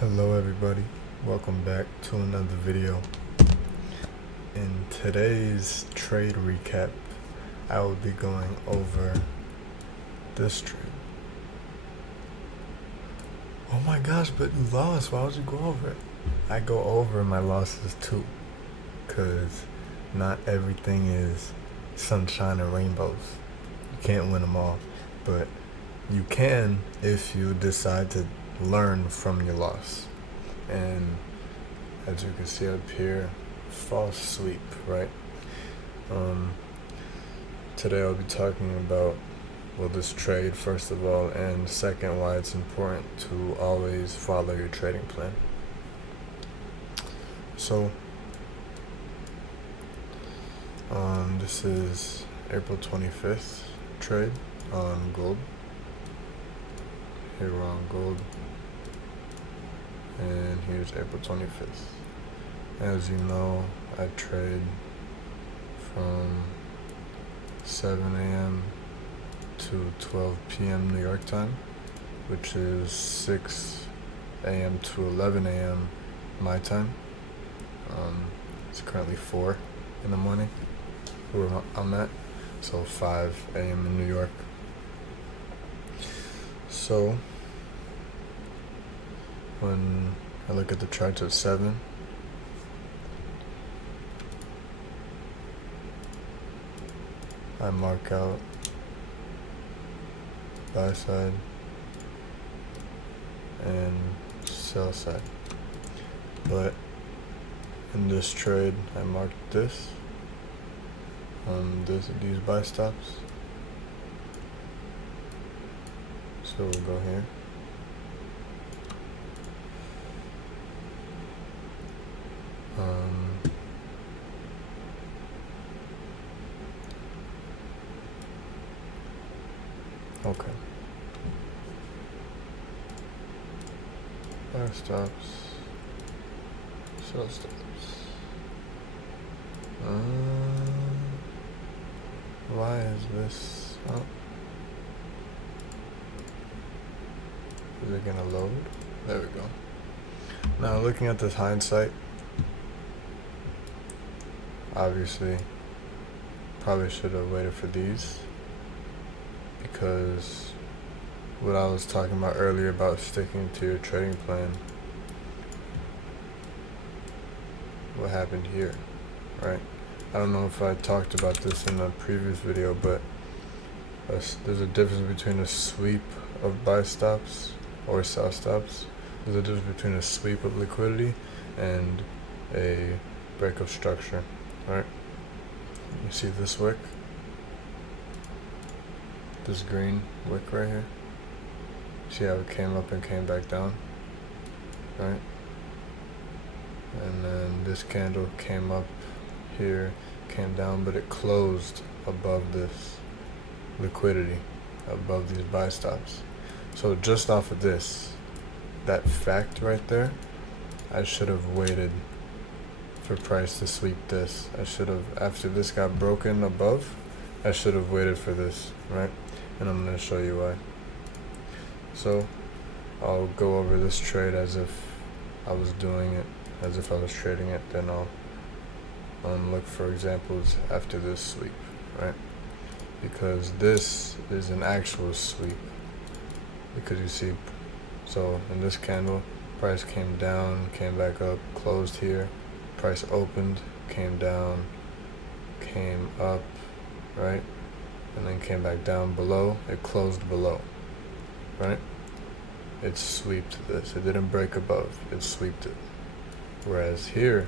Hello everybody, welcome back to another video. In today's trade recap, I will be going over this trade. Oh my gosh, but you lost, why would you go over it? I go over my losses too, cause not everything is sunshine and rainbows. You can't win them all, but you can if you decide to learn from your loss. And as you can see up here, false sweep, right? Today I'll be talking about, well, this trade first of all, and second, why it's important to always follow your trading plan. So this is April 25th trade on gold. Here we're on gold, and here's April 25th. As you know, I trade from 7 a.m. to 12 p.m. New York time, which is 6 a.m. to 11 a.m. my time. It's currently 4 in the morning where I'm at, so 5 a.m. in New York. So when I look at the charts at 7, I mark out buy side and sell side. But in this trade, I marked this on these buy stops. So we'll go here. Okay. Buy stops, sell stops. Why is this up? Is it gonna load? There we go. Now looking at this hindsight, obviously probably should have waited for these, because what I was talking about earlier about sticking to your trading plan, what happened here, right? I don't know if I talked about this in a previous video, but there's a difference between a sweep of buy stops or sell stops. There's a difference between a sweep of liquidity and a break of structure, right? You see this wick? This green wick right here? See how it came up and came back down, right? And then this candle came up here, came down, but it closed above this liquidity, above these buy stops. So just off of this, that fact right there, I should have waited for price to sweep this. I should have, after this got broken above, I should have waited for this, right? And I'm going to show you why. So I'll go over this trade as if I was doing it, as if I was trading it. Then I'll look for examples after this sweep, right? Because this is an actual sweep. Because you see, so in this candle, price came down, came back up, closed here. Price opened, came down, came up, right? And then came back down below. It closed below, right? It sweeped this. It didn't break above. It sweeped it. Whereas here,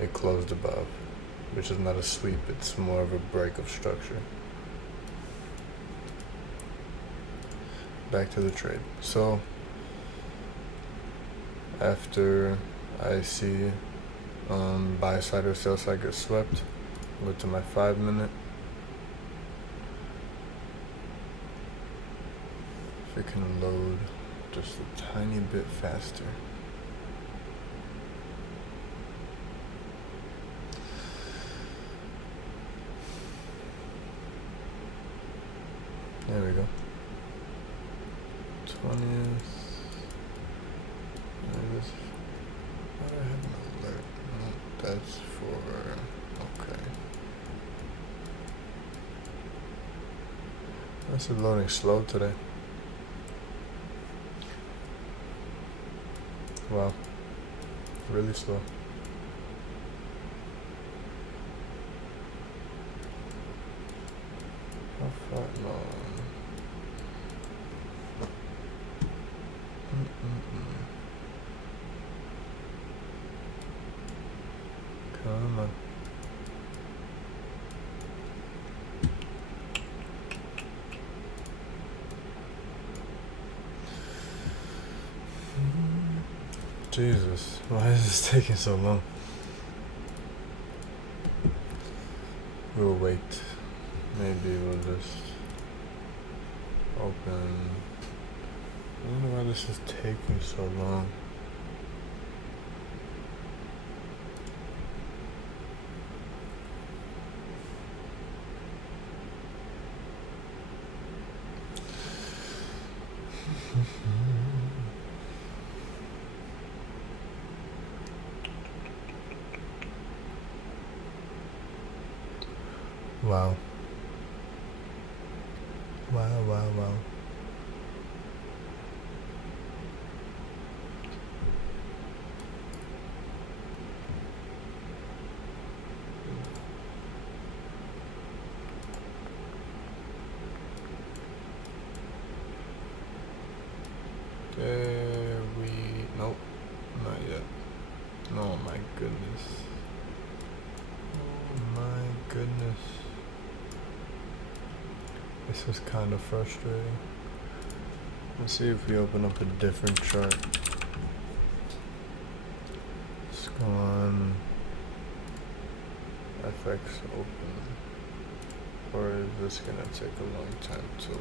it closed above, which is not a sweep. It's more of a break of structure. Back to the trade. So after I see buy side or sell side get swept, go to my 5 minute. If it can load just a tiny bit faster. There we go. 20th. This I have an alert. No, that's for. Okay. This is loading slow today. Wow. Really slow. How far? No. Come on. Jesus, why is this taking so long? We'll wait. Maybe we'll just open. I don't know why this is taking so long. Wow. Wow. Nope, not yet. Oh my goodness. Oh my goodness. This is kind of frustrating. Let's see if we open up a different chart. Let's go on FX open. Or is this gonna take a long time too?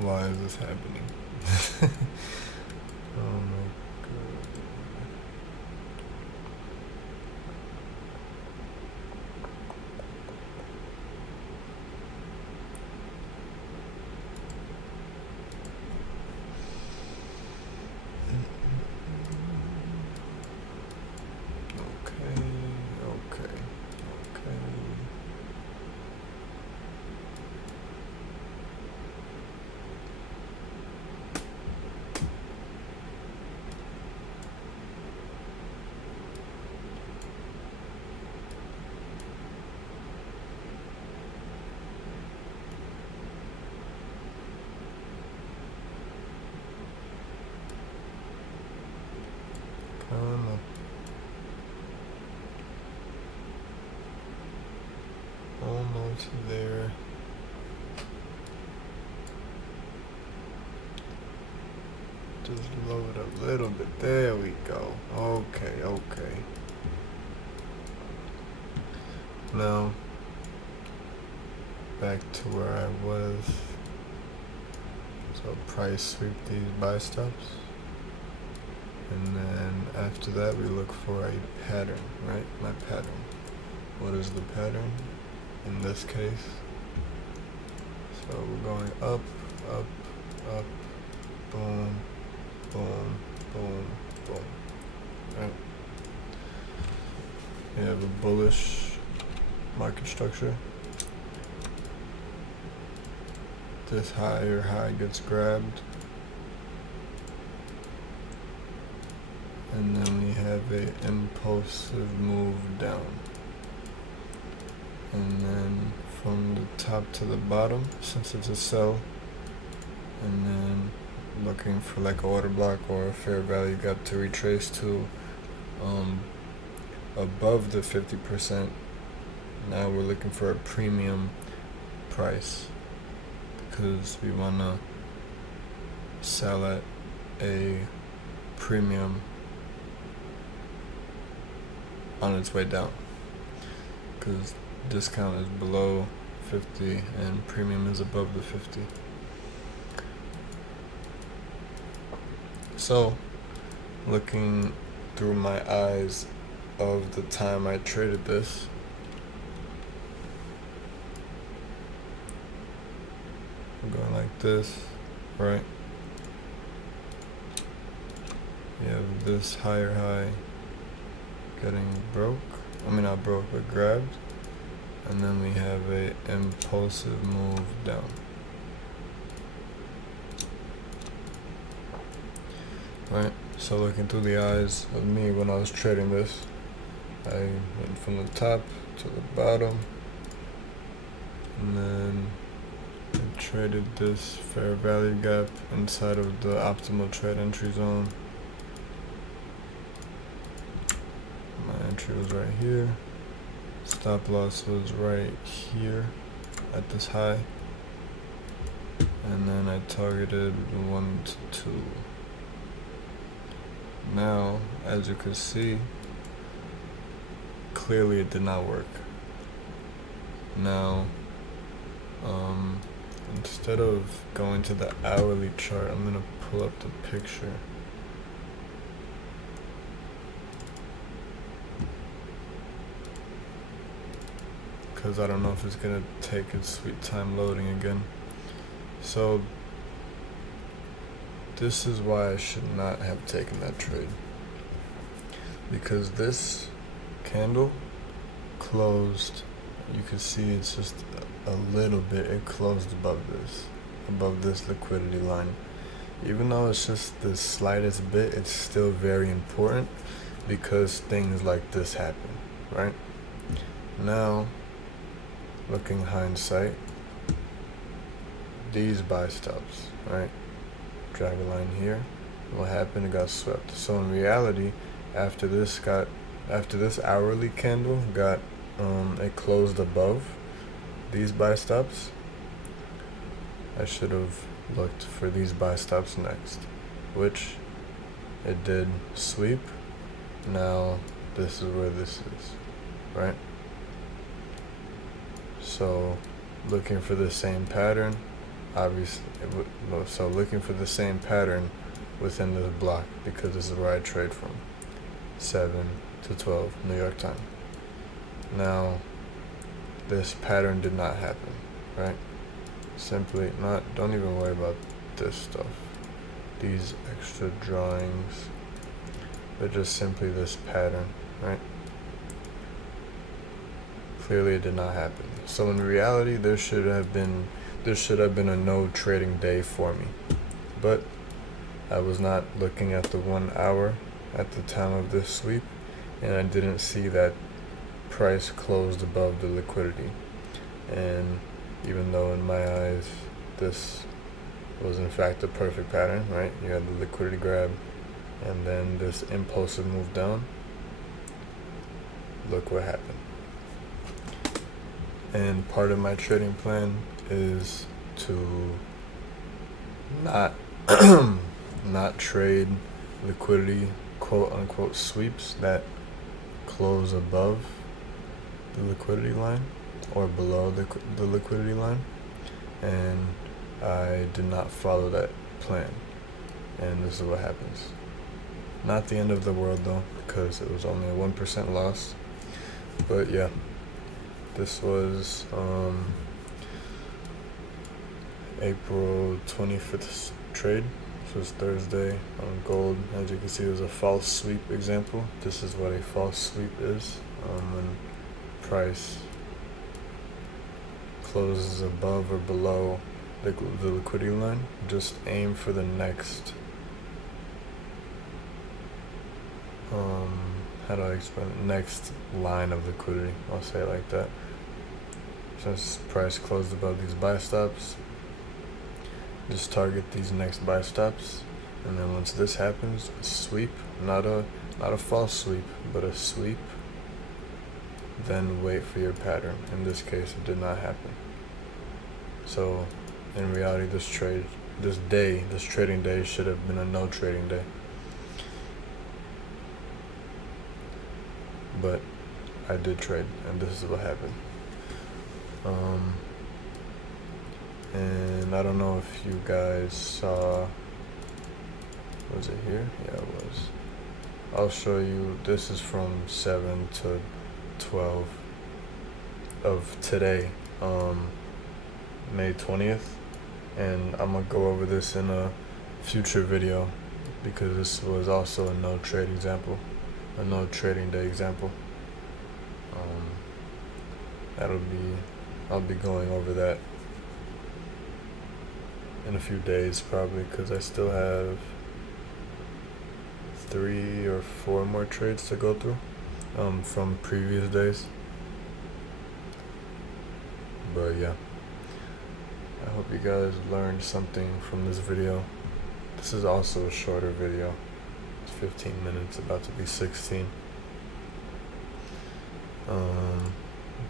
Why is this happening? Oh my god. Okay. Come on. Almost there. Just load a little bit. There we go. Okay. Now, back to where I was. So price sweep these buy stops. And then after that we look for a pattern, right? My pattern. What is the pattern in this case? So we're going up, boom, right? You have a bullish market structure. This higher high gets grabbed. And then we have a impulsive move down. And then from the top to the bottom, since it's a sell, and then looking for like a order block or a fair value gap to retrace to above the 50%. Now we're looking for a premium price because we want to sell at a premium on its way down, because discount is below 50 and premium is above the 50. So looking through my eyes of the time I traded this. I'm going like this, right? You have this higher high getting broke. I mean, not broke, but grabbed. And then we have a impulsive move down. Right? So looking through the eyes of me when I was trading this, I went from the top to the bottom, and then I traded this fair value gap inside of the optimal trade entry zone. My entry was right here. Stop loss was right here at this high. And then I targeted 1 to 2. Now, as you can see, clearly it did not work. Now, instead of going to the hourly chart, I'm gonna pull up the picture. Because I don't know if it's gonna take its sweet time loading again. So this is why I should not have taken that trade, because this candle closed, you can see it's just a little bit, it closed above this liquidity line. Even though it's just the slightest bit, it's still very important because things like this happen, right? Now, looking hindsight, these buy stops, right? Drag a line here. What happened? It got swept. So in reality, after this hourly candle got it closed above these buy stops, I should have looked for these buy stops next, which it did sweep. Now this is where this is, right? So looking for the same pattern, obviously, so looking for the same pattern within this block, because this is where I trade from, 7 to 12 New York time. Now this pattern did not happen, right? Simply don't even worry about this stuff, these extra drawings, but just simply this pattern, right? Clearly it did not happen. So in reality, there should have been a no trading day for me, but I was not looking at the 1 hour at the time of this sweep, and I didn't see that price closed above the liquidity. And even though in my eyes this was in fact a perfect pattern, right? You had the liquidity grab and then this impulsive move down. Look what happened. And part of my trading plan is to not not trade liquidity quote unquote sweeps that close above the liquidity line or below the liquidity line, and I did not follow that plan, and this is what happens. Not the end of the world though, because it was only a 1% loss, but yeah, this was April 25th trade. This was Thursday on gold. As you can see, there's a false sweep example. This is what a false sweep is. When price closes above or below the liquidity line, just aim for the next how do I explain it? Next line of liquidity, I'll say it like that. Since price closed above these buy stops, just target these next buy stops, and then once this happens, a sweep, not a false sweep, but a sweep, then wait for your pattern. In this case, it did not happen. So in reality, this trading day should have been a no trading day, but I did trade, and this is what happened. And I don't know if you guys saw, was it here? Yeah, it was. I'll show you. This is from 7 to 12 of today, May 20th, and I'm gonna go over this in a future video because this was also a no trade example, a no trading day example. I'll be going over that in a few days probably, because I still have 3 or 4 more trades to go through from previous days. But yeah, I hope you guys learned something from this video. This is also a shorter video. It's 15 minutes, about to be 16.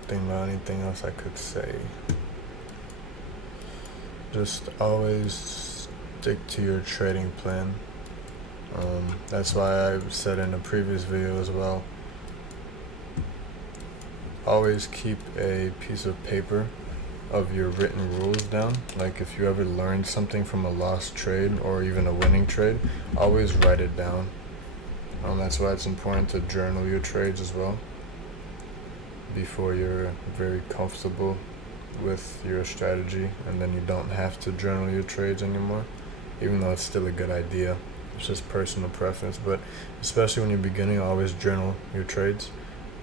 Think about anything else I could say. Just always stick to your trading plan. That's why I said in a previous video as well, always keep a piece of paper of your written rules down. Like if you ever learned something from a lost trade or even a winning trade, always write it down. That's why it's important to journal your trades as well before you're very comfortable with your strategy, and then you don't have to journal your trades anymore, even though it's still a good idea. It's just personal preference, but especially when you're beginning, always journal your trades,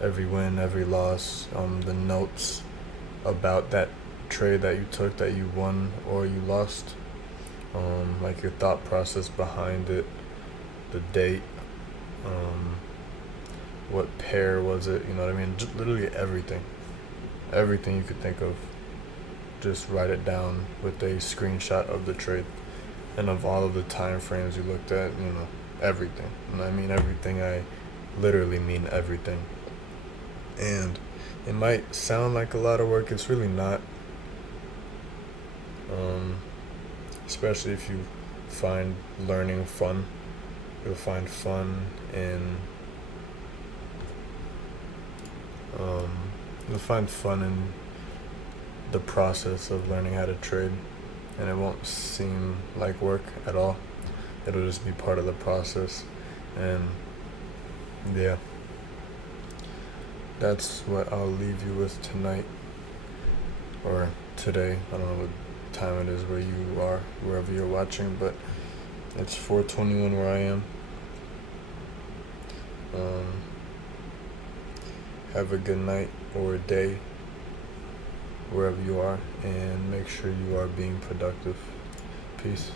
every win, every loss, the notes about that trade that you took, that you won or you lost, like your thought process behind it, the date, what pair was it, you know what I mean? Just literally everything you could think of. Just write it down with a screenshot of the trade and of all of the time frames you looked at, you know, everything. And I mean everything, I literally mean everything. And it might sound like a lot of work, it's really not. Especially if you find learning fun. You'll find fun in the process of learning how to trade, and it won't seem like work at all. It'll just be part of the process. And yeah, that's what I'll leave you with tonight, or today. I don't know what time it is where you are, wherever you're watching, but it's 4:21 where I am. Have a good night or day wherever you are, and make sure you are being productive. Peace.